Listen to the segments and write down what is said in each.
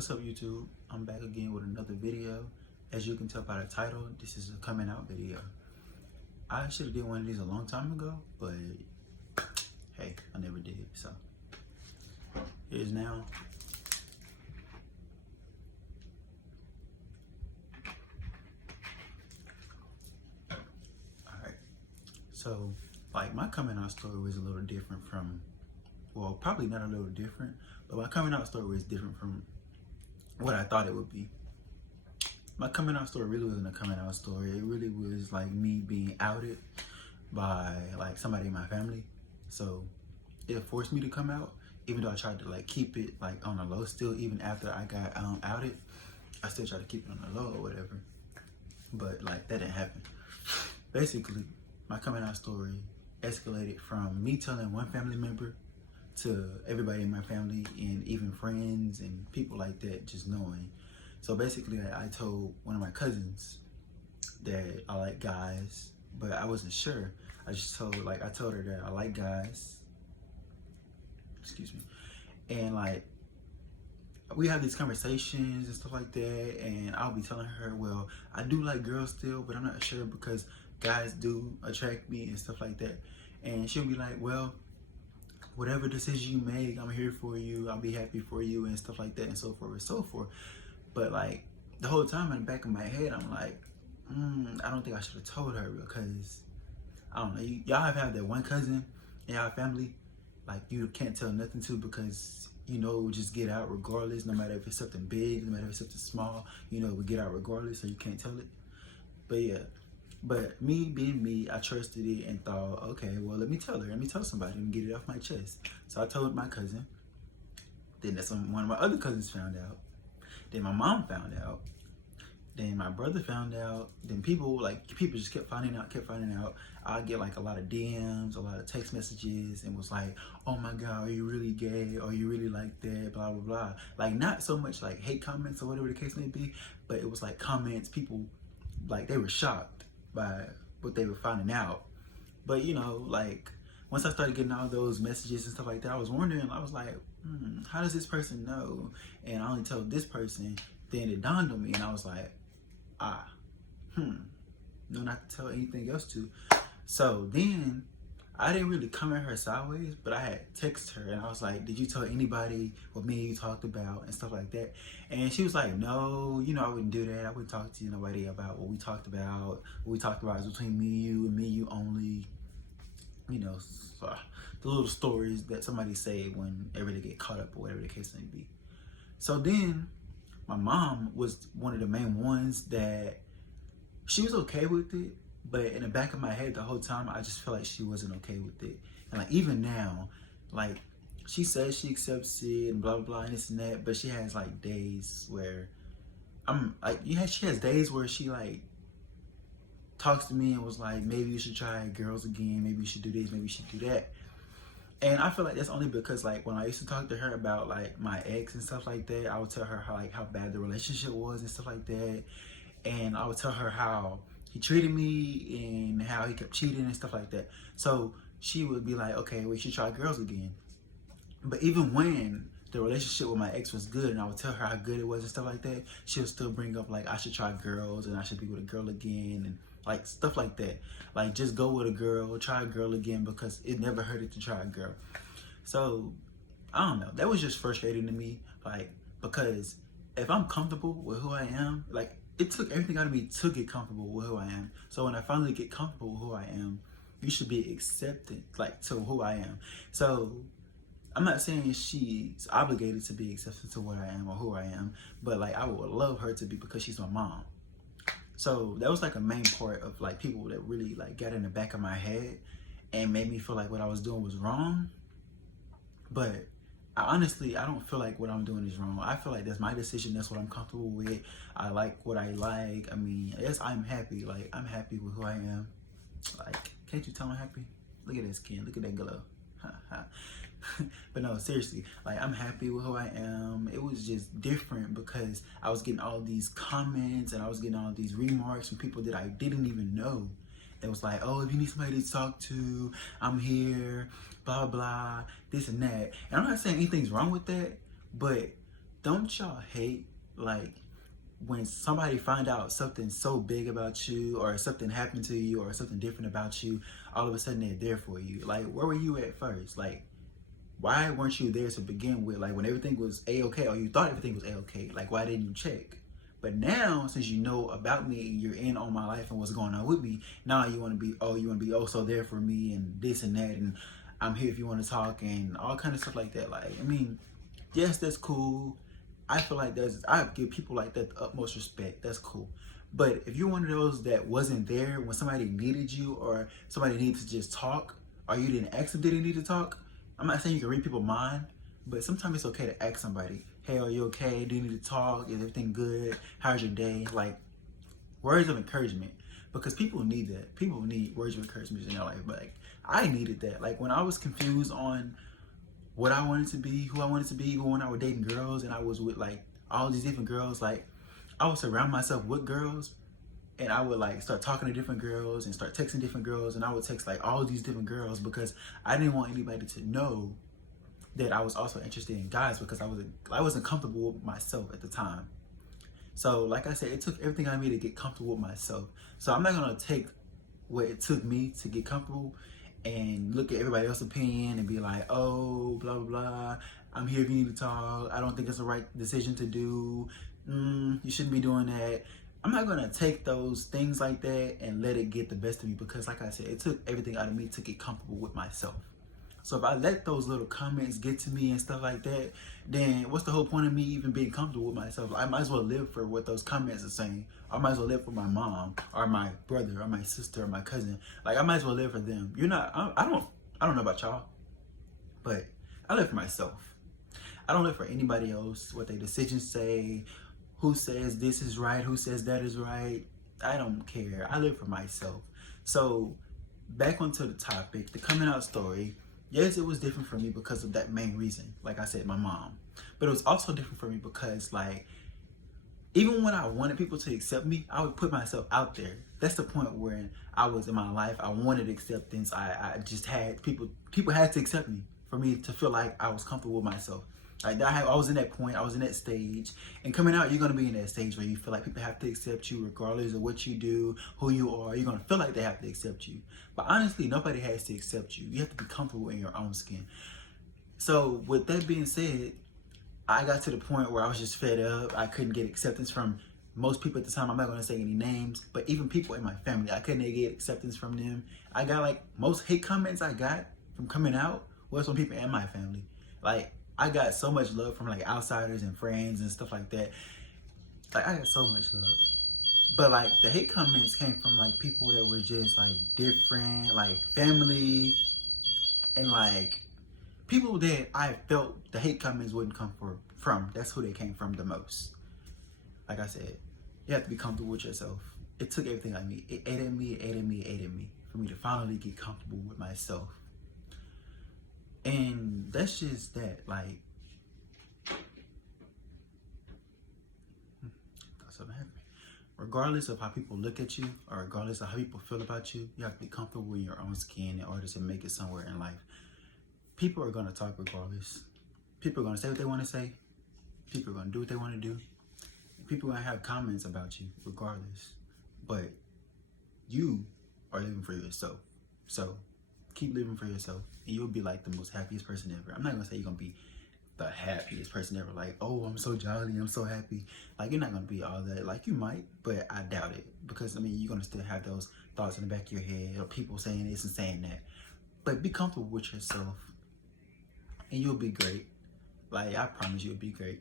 What's up, YouTube? I'm back again with another video. As you can tell by the title, this is a coming out video. I should have did one of these a long time ago, but hey, I never did. So here's now. Alright, so like my coming out story was a little different from, well, probably not a little different, but my coming out story was different from what I thought it would be. My coming out story really wasn't a coming out story. It really was like me being outed by like somebody in my family. So it forced me to come out, even though I tried to like keep it like on the low still. Even after I got outed, I still tried to keep it on the low or whatever. But like that didn't happen. Basically, my coming out story escalated from me telling one family member to everybody in my family and even friends and people like that just knowing. So basically, I told one of my cousins that I like guys, but I wasn't sure. I told her that I like guys. Excuse me. And like, we have these conversations and stuff like that, and I'll be telling her, well, I do like girls still, but I'm not sure because guys do attract me and stuff like that. And she'll be like, well, whatever decision you make, I'm here for you, I'll be happy for you and stuff like that and so forth and so forth. But like the whole time in the back of my head, I'm like, I don't think I should have told her, because I don't know, y'all have had that one cousin in y'all family, like you can't tell nothing to, because you know it would just get out regardless, no matter if it's something big, no matter if it's something small, you know it would get out regardless, so you can't tell it. But yeah. But me being me, I trusted it and thought, okay, well, let me tell somebody and get it off my chest. So I told my cousin. Then one of my other cousins found out. Then my mom found out. Then my brother found out. Then people just kept finding out. I get like a lot of DMs, a lot of text messages, and was like, oh my God, are you really gay? Are you really like that? Blah, blah, blah. Like not so much like hate comments or whatever the case may be, but it was like comments, people, like they were shocked by what they were finding out. But you know, like once I started getting all those messages and stuff like that, I was wondering, I was like, how does this person know? And I only told this person. Then it dawned on me, and I was like, no, not to tell anything else to. So then I didn't really come at her sideways, but I had texted her and I was like, did you tell anybody what me and you talked about and stuff like that? And she was like, no, you know, I wouldn't do that. I wouldn't talk to nobody about what we talked about. What we talked about is between me and you only. You know, so the little stories that somebody say whenever they get caught up or whatever the case may be. So then my mom was one of the main ones that she was okay with it, but in the back of my head the whole time, I just feel like she wasn't okay with it. And like even now, like she says she accepts it and blah, blah, blah, and this and that, but she has like days where she has days where she like talks to me and was like, maybe you should try girls again, maybe you should do this, maybe you should do that. And I feel like that's only because like when I used to talk to her about like my ex and stuff like that, I would tell her how bad the relationship was and stuff like that. And I would tell her how he treated me and how he kept cheating and stuff like that. So she would be like, okay, we should try girls again. But even when the relationship with my ex was good and I would tell her how good it was and stuff like that, she'll still bring up like I should try girls and I should be with a girl again and like stuff like that. Like just go with a girl, try a girl again, because it never hurted to try a girl. So I don't know, that was just frustrating to me, like, because if I'm comfortable with who I am, like it took everything out of me to get comfortable with who I am. So when I finally get comfortable with who I am, you should be accepted like to who I am. So I'm not saying she's obligated to be accepted to what I am or who I am, but like I would love her to be, because she's my mom. So that was like a main part of like people that really like got in the back of my head and made me feel like what I was doing was wrong. But I don't feel like what I'm doing is wrong. I feel like that's my decision. That's what I'm comfortable with. I like what I like. I mean, yes, I'm happy. Like I'm happy with who I am. Like, can't you tell I'm happy? Look at that skin. Look at that glow. But no, seriously, like I'm happy with who I am. It was just different because I was getting all these comments and I was getting all these remarks from people that I didn't even know. That was like, oh, if you need somebody to talk to, I'm here, blah, blah, this and that. And I'm not saying anything's wrong with that, but don't y'all hate like when somebody find out something so big about you or something happened to you or something different about you, all of a sudden they're there for you? Like, where were you at first? Like, why weren't you there to begin with? Like, when everything was a-okay or you thought everything was a-okay, like, why didn't you check? But now, since you know about me and you're in on my life and what's going on with me, now you want to be oh so there for me and this and that, and I'm here if you want to talk and all kind of stuff like that. Like, I mean, yes, that's cool. I feel like I give people like that the utmost respect. That's cool. But if you're one of those that wasn't there when somebody needed you or somebody needed to just talk, or you didn't ask them did they need to talk, I'm not saying you can read people's mind, but sometimes it's okay to ask somebody, hey, are you okay? Do you need to talk? Is everything good? How's your day? Like, words of encouragement, because people need that. People need words of encouragement in their life. But like, I needed that. Like, when I was confused on what I wanted to be, who I wanted to be, when I was dating girls and I was with like all these different girls, like I would surround myself with girls and I would like start talking to different girls and start texting different girls, and I would text like all these different girls because I didn't want anybody to know that I was also interested in guys, because I wasn't comfortable with myself at the time. So like I said, it took everything out of me to get comfortable with myself. So I'm not gonna take what it took me to get comfortable and look at everybody else's opinion and be like, oh, blah, blah, blah. I'm here if you need to talk. I don't think it's the right decision to do. You shouldn't be doing that. I'm not gonna take those things like that and let it get the best of me, because like I said, it took everything out of me to get comfortable with myself. So if I let those little comments get to me and stuff like that, then what's the whole point of me even being comfortable with myself? I might as well live for what those comments are saying. I might as well live for my mom or my brother or my sister or my cousin. Like, I might as well live for them. I don't know about y'all, but I live for myself. I don't live for anybody else, what their decisions say, who says this is right, who says that is right. I don't care. I live for myself. So back onto the topic, the coming out story. Yes, it was different for me because of that main reason. Like I said, my mom. But it was also different for me because, like, even when I wanted people to accept me, I would put myself out there. That's the point where I was in my life. I wanted acceptance. I just had people had to accept me for me to feel like I was comfortable with myself. Like, I was in that point, I was in that stage. And coming out, you're gonna be in that stage where you feel like people have to accept you regardless of what you do, who you are. You're gonna feel like they have to accept you. But honestly, nobody has to accept you. You have to be comfortable in your own skin. So with that being said, I got to the point where I was just fed up. I couldn't get acceptance from most people at the time. I'm not gonna say any names, but even people in my family, I couldn't get acceptance from them. I got like, most hate comments I got from coming out was from people in my family. Like, I got so much love from like outsiders and friends and stuff like that. Like, I got so much love. But like, the hate comments came from like people that were just like different, like family, and like people that I felt the hate comments wouldn't come from. That's who they came from the most. Like I said, you have to be comfortable with yourself. It took everything out of me. It ate at me, it ate at me, it ate at me for me to finally get comfortable with myself. And that's just that, like, thought something happened. Regardless of how people look at you, or regardless of how people feel about you, you have to be comfortable in your own skin in order to make it somewhere in life. People are gonna talk regardless. People are gonna say what they wanna say. People are gonna do what they wanna do. People are gonna have comments about you regardless. But you are living for yourself. So keep living for yourself, and you'll be like the most happiest person ever. I'm not gonna say you're gonna be the happiest person ever, like, oh, I'm so jolly, I'm so happy. Like, you're not gonna be all that. Like, you might, but I doubt it, because I mean, you're gonna still have those thoughts in the back of your head, or people saying this and saying that. But be comfortable with yourself, and you'll be great. Like, I promise you'll be great.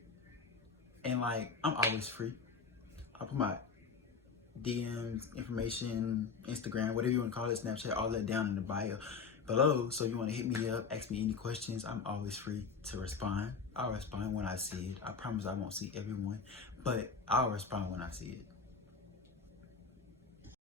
And like, I'm always free. I put my DMs, information, Instagram, whatever you want to call it, Snapchat, all that down in the bio below. So if you want to hit me up, ask me any questions, I'm always free to respond. I'll respond when I see it. I promise I won't see everyone, but I'll respond when I see it.